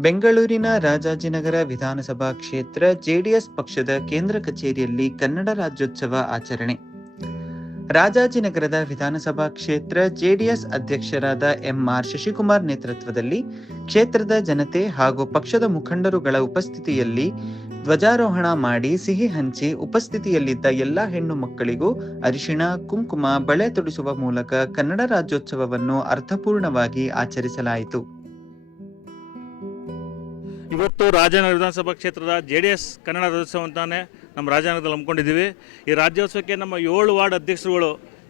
ಬೆಂಗಳೂರಿನ ರಾಜಾಜಿನಗರ ವಿಧಾನಸಭಾ ಕ್ಷೇತ್ರ ಜೆಡಿಎಸ್ ಪಕ್ಷದ ಕೇಂದ್ರ ಕಚೇರಿಯಲ್ಲಿ ಕನ್ನಡ ರಾಜ್ಯೋತ್ಸವ ಆಚರಣೆ. ರಾಜಾಜಿನಗರದ ವಿಧಾನಸಭಾ ಕ್ಷೇತ್ರ ಜೆಡಿಎಸ್ ಅಧ್ಯಕ್ಷರಾದ ಎಂಆರ್ ಶಶಿಕುಮಾರ್ ನೇತೃತ್ವದಲ್ಲಿ ಕ್ಷೇತ್ರದ ಜನತೆ ಹಾಗೂ ಪಕ್ಷದ ಮುಖಂಡರುಗಳ ಉಪಸ್ಥಿತಿಯಲ್ಲಿ ಧ್ವಜಾರೋಹಣ ಮಾಡಿ ಸಿಹಿ ಹಂಚಿ ಉಪಸ್ಥಿತಿಯಲ್ಲಿದ್ದ ಎಲ್ಲಾ ಹೆಣ್ಣು ಮಕ್ಕಳಿಗೂ ಅರಿಶಿಣ, ಕುಂಕುಮ, ಬಳೆ ತೊಡಿಸುವ ಮೂಲಕ ಕನ್ನಡ ರಾಜ್ಯೋತ್ಸವವನ್ನು ಅರ್ಥಪೂರ್ಣವಾಗಿ ಆಚರಿಸಲಾಯಿತು. ಇವತ್ತು ರಾಜನಗರ ವಿಧಾನಸಭಾ ಕ್ಷೇತ್ರದ J D S Kannada Rajyotsava ಅಂತಾನೆ ನಮ್ಮ ರಾಜನಗರದಲ್ಲಿ ಹಮ್ಮಿಕೊಂಡಿದ್ದೀವಿ. ಈ ರಾಜ್ಯೋತ್ಸವಕ್ಕೆ ನಮ್ಮ ಏಳು ವಾರ್ಡ್ ಅಧ್ಯಕ್ಷರುಗಳು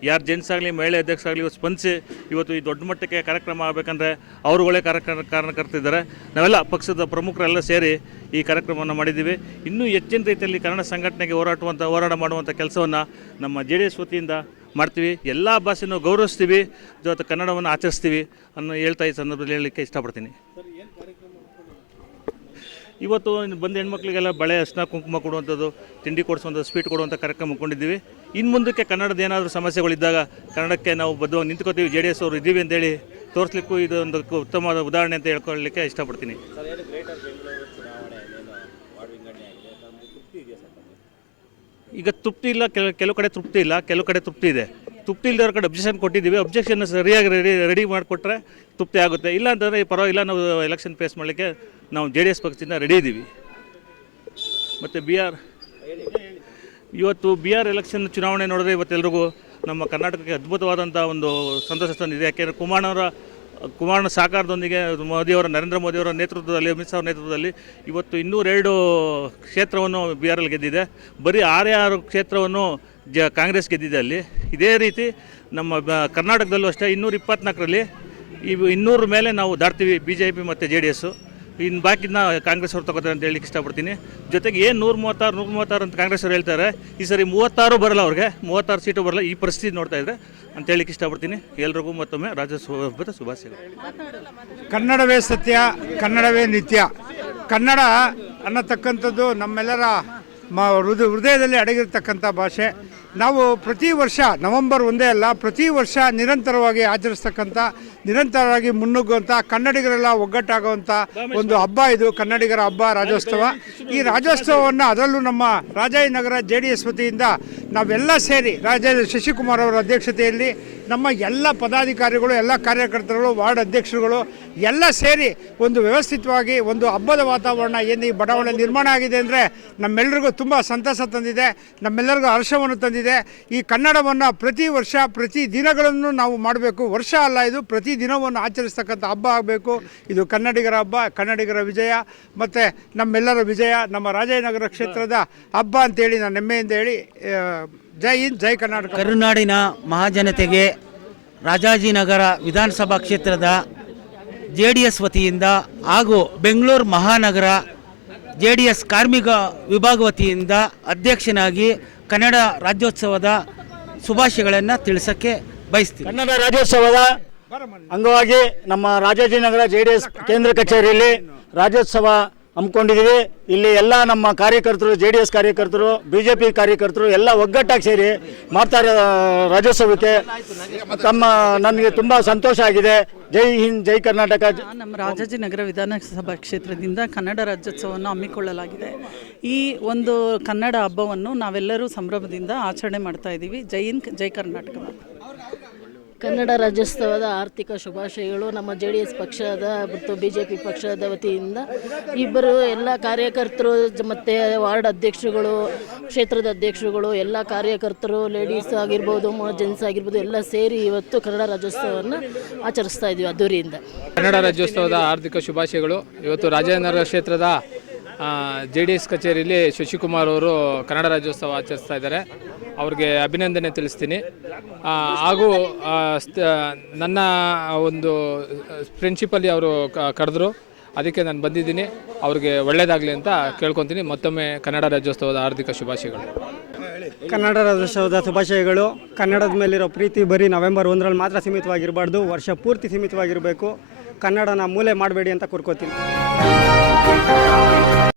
ಯಾರು ಜೆಂಟ್ಸ್ ಆಗಲಿ, ಮಹಿಳೆ ಅಧ್ಯಕ್ಷರಾಗಲಿ ಇವತ್ತು ಸ್ಪಂದಿಸಿ ಇವತ್ತು ಈ ದೊಡ್ಡ ಮಟ್ಟಕ್ಕೆ ಕಾರ್ಯಕ್ರಮ ಆಗಬೇಕಂದ್ರೆ ಅವರುಗಳೇ ಕಾರ್ಯಕ್ರಮ ಕಾರಣಕರ್ತಿದ್ದಾರೆ ನಾವೆಲ್ಲ ಪಕ್ಷದ ಪ್ರಮುಖರೆಲ್ಲ ಸೇರಿ ಈ ಕಾರ್ಯಕ್ರಮವನ್ನು ಮಾಡಿದ್ದೀವಿ. ಇನ್ನೂ ಹೆಚ್ಚಿನ ರೀತಿಯಲ್ಲಿ ಕನ್ನಡ ಸಂಘಟನೆಗೆ ಹೋರಾಟುವಂಥ ಹೋರಾಟ ಮಾಡುವಂಥ ಕೆಲಸವನ್ನು ನಮ್ಮ ಜೆ ಡಿ ಎಸ್ ವತಿಯಿಂದ ಮಾಡ್ತೀವಿ. ಎಲ್ಲ ಭಾಷೆನೂ ಗೌರವಿಸ್ತೀವಿ. ಜೊತೆ ಕನ್ನಡವನ್ನು ಆಚರಿಸ್ತೀವಿ ಅನ್ನೋ ಹೇಳ್ತಾ ಈ ಸಂದರ್ಭದಲ್ಲಿ ಹೇಳಲಿಕ್ಕೆ ಇಷ್ಟಪಡ್ತೀನಿ. ಇವತ್ತು ಬಂದ ಹೆಣ್ಮಕ್ಳಿಗೆಲ್ಲ ಬಳೆ ಅರ್ಶಿನ ಕುಂಕುಮ ಕೊಡುವಂಥದ್ದು ತಿಂಡಿ ಕೊಡಿಸುವಂಥ ಸ್ವೀಟ್ ಕೊಡುವಂಥ ಕಾರ್ಯಕ್ರಮ ಕೊಂಡಿದ್ದೀವಿ ಇನ್ನು ಮುಂದಕ್ಕೆ ಕನ್ನಡದ ಏನಾದರೂ ಸಮಸ್ಯೆಗಳಿದ್ದಾಗ ಕನ್ನಡಕ್ಕೆ ನಾವು ಬದ್ಧವಾಗಿ ನಿಂತ್ಕೋತೀವಿ. ಜೆ ಡಿ ಎಸ್ ಅವರು ಇದ್ದೀವಿ ಅಂತೇಳಿ ತೋರಿಸ್ಲಿಕ್ಕೂ ಇದೊಂದು ಉತ್ತಮವಾದ ಉದಾಹರಣೆ ಅಂತ ಹೇಳ್ಕೊಳ್ಳಿಕ್ಕೆ ಇಷ್ಟಪಡ್ತೀನಿ. ಈಗ ತೃಪ್ತಿ ಇಲ್ಲ. ಕೆಲ ಕೆಲವು ಕಡೆ ತೃಪ್ತಿ ಇಲ್ಲ. ಕೆಲವು ಕಡೆ ತೃಪ್ತಿ ಇದೆ. ತೃಪ್ತಿ ಇಲ್ಲದವ್ರ ಕಡೆ ಅಬ್ಜೆಕ್ಷನ್ ಕೊಟ್ಟಿದ್ದೀವಿ. ಅಬ್ಜೆಕ್ಷನ್ ಸರಿಯಾಗಿ ರೆಡಿ ರೆಡಿ ಮಾಡಿಕೊಟ್ರೆ ತೃಪ್ತಿ ಆಗುತ್ತೆ. ಇಲ್ಲ ಅಂತಂದರೆ ಪರವಾಗಿಲ್ಲ, ನಾವು ಎಲೆಕ್ಷನ್ ಫೇಸ್ ಮಾಡಲಿಕ್ಕೆ ನಾವು ಜೆ ಡಿ ಎಸ್ ಪಕ್ಷದಿಂದ ರೆಡಿ ಇದ್ದೀವಿ. ಮತ್ತು ಬಿ ಆರ್ ಇವತ್ತು ಬಿ ಆರ್ ಎಲೆಕ್ಷನ್ ಚುನಾವಣೆ ನೋಡಿದ್ರೆ ಇವತ್ತೆಲ್ರಿಗೂ ನಮ್ಮ ಕರ್ನಾಟಕಕ್ಕೆ ಅದ್ಭುತವಾದಂಥ ಒಂದು ಸಂತೋಷ ತಂದಿದೆ. ಯಾಕೆಂದರೆ ಕುಮಾರನವರ ಕುಮಾರನ ಸಹಕಾರದೊಂದಿಗೆ ಮೋದಿಯವರ ನರೇಂದ್ರ ಮೋದಿಯವರ ನೇತೃತ್ವದಲ್ಲಿ, ಅಮಿತ್ ಶಾ ನೇತೃತ್ವದಲ್ಲಿ ಇವತ್ತು ಇನ್ನೂರೆರಡು ಕ್ಷೇತ್ರವನ್ನು ಬಿ ಆರ್ ಎಲ್ ಗೆದ್ದಿದೆ. ಬರೀ ಆರೇ ಆರು ಕ್ಷೇತ್ರವನ್ನು ಜ ಕಾಂಗ್ರೆಸ್ ಗೆದ್ದಿದೆ ಅಲ್ಲಿ. ಇದೇ ರೀತಿ ನಮ್ಮ ಕರ್ನಾಟಕದಲ್ಲೂ ಅಷ್ಟೇ, ಇನ್ನೂರ ಇಪ್ಪತ್ನಾಲ್ಕರಲ್ಲಿ ಇವು ಇನ್ನೂರ ಮೇಲೆ ನಾವು ದಾಟ್ತೀವಿ ಬಿ ಜೆ ಪಿ ಮತ್ತು ಜೆ ಡಿ ಎಸ್ಸು ಇನ್ನು ಬಾಕಿನ ಕಾಂಗ್ರೆಸ್ ಅವ್ರು ತಗೋತಾರೆ ಅಂತ ಹೇಳಲಿಕ್ಕೆ ಇಷ್ಟಪಡ್ತೀನಿ. ಜೊತೆಗೆ ಏನು ನೂರ ಮೂವತ್ತಾರು ನೂರ ಮೂವತ್ತಾರು ಅಂತ ಕಾಂಗ್ರೆಸ್ ಅವ್ರು ಹೇಳ್ತಾರೆ, ಈ ಸರಿ ಮೂವತ್ತಾರು ಬರಲ್ಲ ಅವ್ರಿಗೆ, ಮೂವತ್ತಾರು ಸೀಟು ಬರಲ್ಲ, ಈ ಪರಿಸ್ಥಿತಿ ನೋಡ್ತಾ ಇದ್ರೆ ಅಂತ ಹೇಳಲಿಕ್ಕೆ ಇಷ್ಟಪಡ್ತೀನಿ. ಎಲ್ರಿಗೂ ಮತ್ತೊಮ್ಮೆ ರಾಜ್ಯೋತ್ಸವ ಹಬ್ಬದ ಶುಭಾಶಯ ಕನ್ನಡವೇ ಸತ್ಯ, ಕನ್ನಡವೇ ನಿತ್ಯ. ಕನ್ನಡ ಅನ್ನತಕ್ಕಂಥದ್ದು ನಮ್ಮೆಲ್ಲರ ಮ ಹೃದಯ ಹೃದಯದಲ್ಲಿ ಅಡಗಿರ್ತಕ್ಕಂಥ ಭಾಷೆ. ನಾವು ಪ್ರತಿ ವರ್ಷ ನವೆಂಬರ್ ಒಂದೇ ಅಲ್ಲ, ಪ್ರತಿ ವರ್ಷ ನಿರಂತರವಾಗಿ ಆಚರಿಸ್ತಕ್ಕಂಥ, ನಿರಂತರವಾಗಿ ಮುನ್ನುಗ್ಗುವಂಥ, ಕನ್ನಡಿಗರೆಲ್ಲ ಒಗ್ಗಟ್ಟಾಗುವಂಥ ಒಂದು ಹಬ್ಬ ಇದು, ಕನ್ನಡಿಗರ ಹಬ್ಬ, ರಾಜ್ಯೋತ್ಸವ. ಈ ರಾಜ್ಯೋತ್ಸವವನ್ನು ಅದರಲ್ಲೂ ನಮ್ಮ ರಾಜಾಜಿನಗರ ಜೆ ಡಿ ಎಸ್ ವತಿಯಿಂದ ನಾವೆಲ್ಲ ಸೇರಿ ರಾಜ ಶಶಿಕುಮಾರ್ ಅವರ ಅಧ್ಯಕ್ಷತೆಯಲ್ಲಿ ನಮ್ಮ ಎಲ್ಲ ಪದಾಧಿಕಾರಿಗಳು, ಎಲ್ಲ ಕಾರ್ಯಕರ್ತರುಗಳು, ವಾರ್ಡ್ ಅಧ್ಯಕ್ಷರುಗಳು ಎಲ್ಲ ಸೇರಿ ಒಂದು ವ್ಯವಸ್ಥಿತವಾಗಿ ಒಂದು ಹಬ್ಬದ ವಾತಾವರಣ ಏನು ಈ ಬಡಾವಣೆ ನಿರ್ಮಾಣ ಆಗಿದೆ ಅಂದರೆ ನಮ್ಮೆಲ್ಲರಿಗೂ ತುಂಬ ಸಂತಸ ತಂದಿದೆ. ನಮ್ಮೆಲ್ಲರಿಗೂ ಹರ್ಷವನ್ನು ತಂದಿದೆ. ಈ ಕನ್ನಡವನ್ನು ಪ್ರತಿ ವರ್ಷ, ಪ್ರತಿ ದಿನಗಳನ್ನು ನಾವು ಮಾಡಬೇಕು. ವರ್ಷ ಅಲ್ಲ ಇದು, ಪ್ರತಿ ದಿನವನ್ನು ಆಚರಿಸ್ತಕ್ಕಂಥ ಹಬ್ಬ ಆಗಬೇಕು. ಇದು ಕನ್ನಡಿಗರ ಹಬ್ಬ, ಕನ್ನಡಿಗರ ವಿಜಯ, ಮತ್ತು ನಮ್ಮೆಲ್ಲರ ವಿಜಯ, ನಮ್ಮ ರಾಜನಗರ ಕ್ಷೇತ್ರದ ಹಬ್ಬ ಅಂತೇಳಿ ನಾನು ಹೆಮ್ಮೆಯಿಂದ ಹೇಳಿ ಜೈ ಹಿಂದ್, ಜೈ ಕರ್ನಾಟಕ. ಕರುನಾಡಿನ ಮಹಾಜನತೆಗೆ ರಾಜಾಜಿನಗರ ವಿಧಾನಸಭಾ ಕ್ಷೇತ್ರದ ಜೆ ಡಿ ಎಸ್ ವತಿಯಿಂದ ಹಾಗೂ ಬೆಂಗಳೂರು ಮಹಾನಗರ ಜೆ ಡಿ ಎಸ್ ಕಾರ್ಮಿಕ ವಿಭಾಗ ವತಿಯಿಂದ ಅಧ್ಯಕ್ಷನಾಗಿ ಕನ್ನಡ ರಾಜ್ಯೋತ್ಸವದ ಶುಭಾಶಯಗಳನ್ನು ತಿಳಿಸೋಕ್ಕೆ ಬಯಸ್ತೀವಿ. ಕನ್ನಡ ರಾಜ್ಯೋತ್ಸವದ ಅಂಗವಾಗಿ ನಮ್ಮ ರಾಜಾಜಿನಗರ ಜೆ ಎಸ್ ಕೇಂದ್ರ ಕಚೇರಿಯಲ್ಲಿ ರಾಜ್ಯೋತ್ಸವ ಹಮ್ಮಿಕೊಂಡಿದ್ದೀವಿ. ಇಲ್ಲಿ ಎಲ್ಲ ನಮ್ಮ ಕಾರ್ಯಕರ್ತರು, ಜೆ ಡಿ ಎಸ್ ಕಾರ್ಯಕರ್ತರು, ಬಿ ಜೆ ಪಿ ಕಾರ್ಯಕರ್ತರು ಎಲ್ಲ ಒಗ್ಗಟ್ಟಾಗಿ ಸೇರಿ ಮಾಡ್ತಾರೆ ರಾಜ್ಯೋತ್ಸವಕ್ಕೆ ತಮ್ಮ ನನಗೆ ತುಂಬ ಸಂತೋಷ ಆಗಿದೆ. ಜೈ ಹಿಂದ್, ಜೈ ಕರ್ನಾಟಕ. ನಮ್ಮ ರಾಜಾಜಿನಗರ ವಿಧಾನಸಭಾ ಕ್ಷೇತ್ರದಿಂದ ಕನ್ನಡ ರಾಜ್ಯೋತ್ಸವವನ್ನು ಹಮ್ಮಿಕೊಳ್ಳಲಾಗಿದೆ. ಈ ಒಂದು ಕನ್ನಡ ಹಬ್ಬವನ್ನು ನಾವೆಲ್ಲರೂ ಸಂಭ್ರಮದಿಂದ ಆಚರಣೆ ಮಾಡ್ತಾ ಇದ್ದೀವಿ. ಜೈ ಹಿಂದ್, ಜೈ ಕರ್ನಾಟಕ ಕನ್ನಡ ರಾಜ್ಯೋತ್ಸವದ ಆರ್ಥಿಕ ಶುಭಾಶಯಗಳು ನಮ್ಮ ಜೆ ಡಿ ಎಸ್ ಪಕ್ಷದ ಮತ್ತು ಬಿ ಜೆ ಪಿ ಪಕ್ಷದ ವತಿಯಿಂದ ಇಬ್ಬರು ಎಲ್ಲ ಕಾರ್ಯಕರ್ತರು ಮತ್ತು ವಾರ್ಡ್ ಅಧ್ಯಕ್ಷರುಗಳು, ಕ್ಷೇತ್ರದ ಅಧ್ಯಕ್ಷರುಗಳು, ಎಲ್ಲ ಕಾರ್ಯಕರ್ತರು, ಲೇಡೀಸ್ ಆಗಿರ್ಬೋದು ಜೆಂಟ್ಸ್ ಆಗಿರ್ಬೋದು, ಎಲ್ಲ ಸೇರಿ ಇವತ್ತು ಕನ್ನಡ ರಾಜ್ಯೋತ್ಸವವನ್ನು ಆಚರಿಸ್ತಾ ಇದ್ದೀವಿ ಅದ್ದೂರಿಯಿಂದ. ಕನ್ನಡ ರಾಜ್ಯೋತ್ಸವದ ಆರ್ಥಿಕ ಶುಭಾಶಯಗಳು. ಇವತ್ತು ರಾಜೇಂದ್ರ ಕ್ಷೇತ್ರದ ಜೆ ಡಿ ಎಸ್ ಕಚೇರಿಯಲ್ಲಿ ಶಶಿಕುಮಾರ್ ಅವರು ಕನ್ನಡ ರಾಜ್ಯೋತ್ಸವ ಆಚರಿಸ್ತಾ ಇದ್ದಾರೆ. ಅವ್ರಿಗೆ ಅಭಿನಂದನೆ ತಿಳಿಸ್ತೀನಿ. ಹಾಗೂ ನನ್ನ ಒಂದು ಪ್ರಿನ್ಸಿಪಲ್ ಅವರು ಕರೆದ್ರು. ಅದಕ್ಕೆ ನಾನು ಬಂದಿದ್ದೀನಿ. ಅವ್ರಿಗೆ ಒಳ್ಳೇದಾಗಲಿ ಅಂತ ಕೇಳ್ಕೊತೀನಿ. ಮತ್ತೊಮ್ಮೆ ಕನ್ನಡ ರಾಜ್ಯೋತ್ಸವದ ಹಾರ್ದಿಕ ಶುಭಾಶಯಗಳು. ಕನ್ನಡ ರಾಜ್ಯೋತ್ಸವದ ಶುಭಾಶಯಗಳು. ಕನ್ನಡದ ಮೇಲಿರೋ ಪ್ರೀತಿ ಬರೀ ನವೆಂಬರ್ ಒಂದರಲ್ಲಿ ಮಾತ್ರ ಸೀಮಿತವಾಗಿರಬಾರ್ದು. ವರ್ಷ ಪೂರ್ತಿ ಸೀಮಿತವಾಗಿರಬೇಕು. ಕನ್ನಡನ ಮೂಲೆ ಮಾಡಬೇಡಿ ಅಂತ ಕೋರ್ಕೋತೀನಿ.